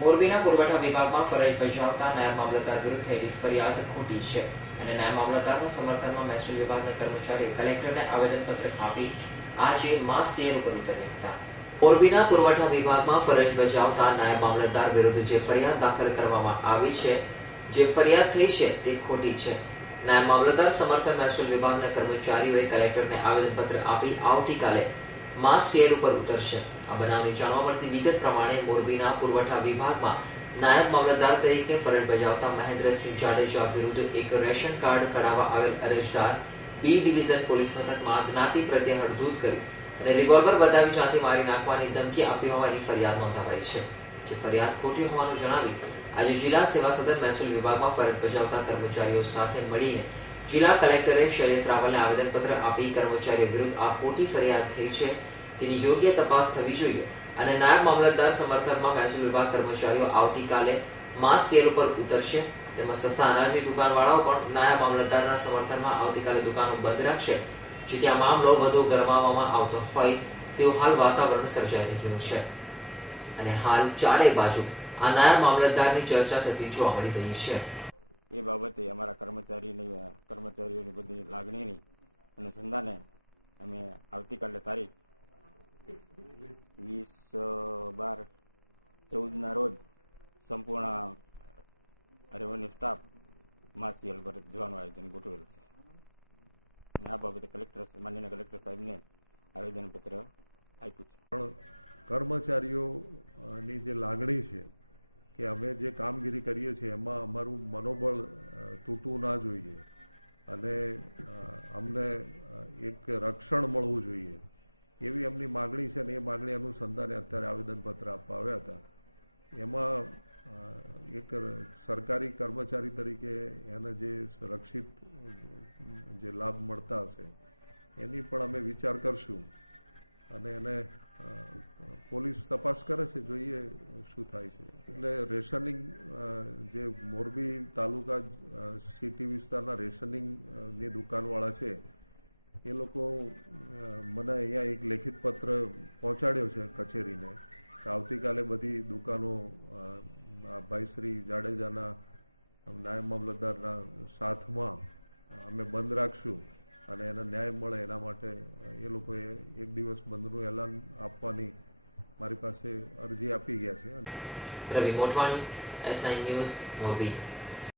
મોરબીના પુરવઠા વિભાગમાં ફરજ બજાવતા નાયબ મામલતદાર વિરુદ્ધ થયેલી ફરિયાદ ખોટી છે અને નાયબ મામલતદારના સમર્થનમાં મહેસૂલ વિભાગના કર્મચારીએ કલેક્ટરને આવેદનપત્ર આપી આજે માસ સીએલ ઉપર ઉતર્યા હતા। મોરબીના પુરવઠા વિભાગમાં ફરજ બજાવતા નાયબ મામલતદાર વિરુદ્ધ જે ફરિયાદ દાખલ કરવામાં આવી છે, જે ફરિયાદ થઈ છે તે ખોટી છે। નાયબ મામલતદાર સમર્થન મહેસૂલ વિભાગના કર્મચારીઓએ કલેક્ટરને આવેદનપત્ર આપી આવતીકાલે માસ સીએલ ઉપર ઉતરશે। આ બનાવની જાણવા મળતી વિગત પ્રમાણે મોરબીના પુરવઠા વિભાગમાં નાયબ મામલતદાર તરીકે ફરજ બજાવતા મહેન્દ્રસિંહ જાડેજા વિરુદ્ધ એક રેશન કાર્ડ કઢાવવા આવેલ અરજદાર બી ડિવિઝન પોલીસ મથકમાં જ્ઞાતિ પ્રત્યે હડધૂત કરી અને રિવોલ્વર બતાવી જાતે મારી નાખવાની ધમકી આપી હોવાની ફરિયાદ નોંધાવાઈ છે, જે ફરિયાદ ખોટી હોવાનું જણાવી આજે જિલ્લા સેવા સદન મહેસૂલ વિભાગમાં ફરજ બજાવતા કર્મચારીઓ સાથે મળીને જિલ્લા કલેક્ટરે શૈલેષ રાવલને આવેદનપત્ર આપી કર્મચારીઓ વિરુદ્ધ આ ખોટી ફરિયાદ થઈ છે તેની યોગ્ય તપાસ થવી જોઈએ અને નાયબ મામલતદાર સમર્થનમાં મહેસૂલ વિભાગ કર્મચારીઓ આવતીકાલે માસ સીએલ ઉપર ઉતરશે। તેમજ સસ્તા અનાજની દુકાનવાળાઓ પણ નાયબ મામલતદારના સમર્થનમાં આવતીકાલે દુકાનો બંધ રાખશે, જેથી આ મામલો વધુ ગરમાવવામાં આવતો હોય તેવું હાલ વાતાવરણ સર્જાઈ રહ્યું છે અને હાલ ચારે બાજુ આ નાયબ મામલતદારની ચર્ચા થતી જોવા મળી રહી છે। એ બાબતે અમારા કર્મચારીઓની બધી લાગણીની અનુસંધાને અમે આવતીકાલે તારીખ 20/12/14 રોજ સંપૂર્ણ રેવન્યુ સ્ટાફ માસ સીએલ પર જવાનું આયોજન ગોઠવેલ છે અને આ બાબતે માનનીય કલેક્ટર સાહેબને આવેદનપત્ર આપ્યું છે। કર્મચારીઓની જે લાગણી છે કે અમે જે કામગીરી કરીએ છીએ એમાં અમારું મનોબળ તૂટવું ના જોઈએ અને અમને એક રક્ષણ મળવું જોઈએ એવી એમની માગણી છે અને એ માગણી અનુસંધાને અત્યારે આવેદનપત્ર આપવા આવ્યા હતા। એમાં એક સરકારી કર્મચારી તરીકે એને જે રક્ષિત જે લાભ મળતા હશે એની પણ અમે વિચાર કરશું અને એને પોલીસ તપાસ કરે છે, જોઈએ શું થાય છે। એટલે રેશનિંગ જે મોરબી તાલુકા સિટી વિસ્તારના રેશનિંગની દુકાનવાળા છે એ લોકો મને અહીંયા એક લેખિત પત્ર પહોંચાડ્યો છે કચેરીને કે આવતીકાલે બધી દુકાનો ભાઈ શ્રી જાડેજાના નાયબ મામલતદારના સાથમાં અમે બંધ રાખશું અને એને ન્યાય મળે એના માટે એ લોકોએ એક દિવસ બંધનું એલાન આપવાની મારી પાસે અરજી આપી ગયા છે। રવિ મોટવાણી, S9 ન્યૂઝ, મોરબી।